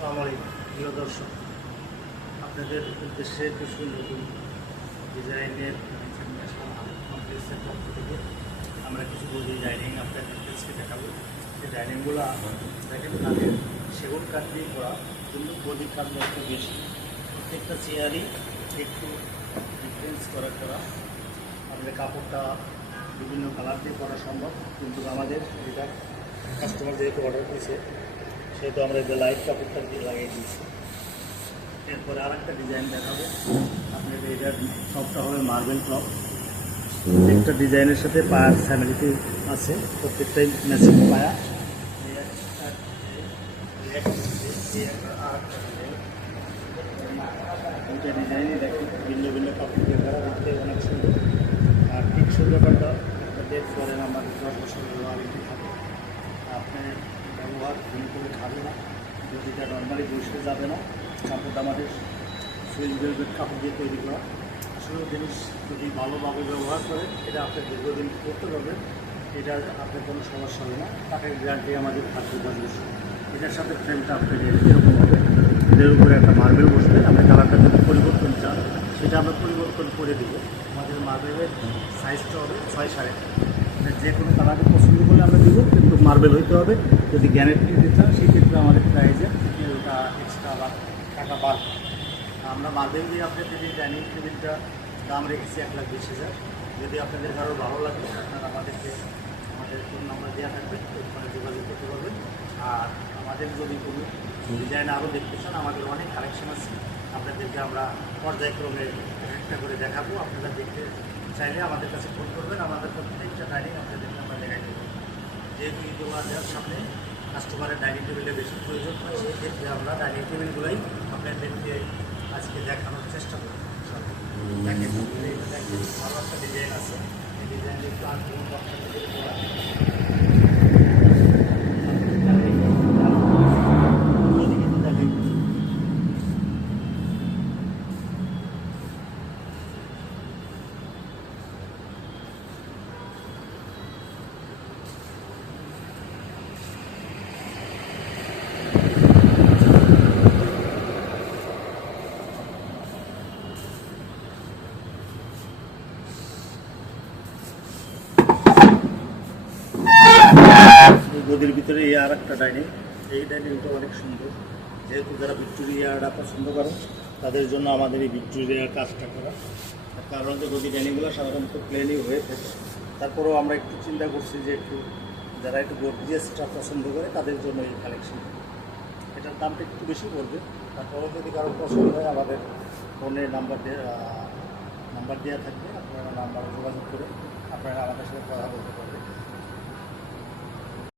আসসালামু আলাইকুম, প্রিয় দর্শক। আপনাদের উদ্দেশ্যে কিছু নতুন ডিজাইনের কমপ্লেক্সের পক্ষ থেকে আমরা কিছু বডি ডাইনিং আপনাদের কাছে দেখাবো। সেই ডাইনিংগুলো দেখেন তাদের সেগুন কাঠ দিয়ে করা, কিন্তু বডির কাঠ একটু বেশি। প্রত্যেকটা চেয়ারই একটু ডিফারেন্স করা করা। আমাদের কাপড়টা বিভিন্ন কালার দিয়ে করা সম্ভব, কিন্তু আমাদের এটা কাস্টমার যেহেতু অর্ডার করেছে সেহেতু আমরা এটা লাইট কাপড়টা দিয়ে লাগিয়ে দিয়েছি। এরপরে আর একটা ডিজাইন দেখাবো। আপনার এটার টপটা হবে মার্বেল টপ প্রত্যেকটা ডিজাইনের সাথে পায়ার ফ্যামিলিতে আছে। প্রত্যেকটাই ম্যাচিং পায়া। ডিজাইনই দেখেন, ভিন্ন ভিন্ন আপনাদের ব্যবহার ভুল করে খাবে না। গদিটা নর্মালি বসে যাবে না কাপড়টা আমাদের সুইচ বেলভেট কাপড় দিয়ে তৈরি করা। আসলে জিনিস যদি ভালোভাবে ব্যবহার করে, এটা আপনি দীর্ঘদিন করতে পারবেন। এটা আপনার কোনো সমস্যা হবে না। তাকে গ্যারান্টি আমাদের দশ বছর এটার সাথে ফ্রেমটা আপনার এরকম হবে। এদের উপরে একটা মার্বেল বসবে। আপনি কালারটা যদি পরিবর্তন চান, সেটা আমরা পরিবর্তন করে দেবো। আমাদের মার্বেলের সাইজটা হবে ছয় সাড়ে যে কোনো কালারকে পছন্দ করলে আমরা দেবো, কিন্তু মার্বেল হইতে হবে। যদি গ্যানেট নিতে চান সেক্ষেত্রে আমাদের প্রাইজে ওটা এক্সট্রা বা টাকা বাদ আমরা মার্বেল দিয়ে আপনাদের এই ডাইনিং টেবিলটা দাম রেখেছি এক লাখ বিশ হাজার। যদি আপনাদের কারও ভালো লাগে, আপনারা আমাদেরকে, আমাদের ফোন নাম্বার দেওয়া থাকবে, ওখানে যোগাযোগ করতে পারবেন। আর আমাদের যদি কোনো ডিজাইন আরও দেখতে চান, আমাদের অনেক কালেকশন আছে। আপনাদেরকে আমরা পর্যায়ক্রমে একটা করে দেখাবো। আপনারা দেখতে চাইলে আমাদের কাছে ফোন করবেন। আমাদের প্রত্যেকটা ডাইনিং আপনাদের আমরা দেখাই দেবো। যেহেতু ঈদ দেওয়ার সামনে কাস্টমারের ডাইনিং টেবিলে বেশি প্রয়োজন হয় সেক্ষেত্রে আমরা ডাইনিং টেবিলগুলোই আপনাদেরকে আজকে দেখানোর চেষ্টা করব। দেখেন ভালো একটা ডিজাইন আছে। এই ডিজাইনটা একটু গদির ভিতরে এই আর একটা ডাইনিং। এই ডাইনিংটা অনেক সুন্দর। যেহেতু যারা ভিক্টোরিয়াটা পছন্দ করে, তাদের জন্য আমাদের এই ভিক্টোরিয়ার কাজটা করা। কারণ তো গদি ডাইনিংগুলো সাধারণত প্লেনই হয়ে থাকে। তারপরেও আমরা একটু চিন্তা করছি যে একটু যারা একটু গর্জিয়াসটা পছন্দ করে, তাদের জন্য এই কালেকশন এটার দামটা একটু বেশি পড়বে। তারপরেও যদি কারও পছন্দ হয়, আমাদের ফোনে নাম্বার নাম্বার দেওয়া থাকবে। আপনারা নাম্বারে যোগাযোগ করে আপনারা আমাদের সাথে কথা বলতে পারবেন।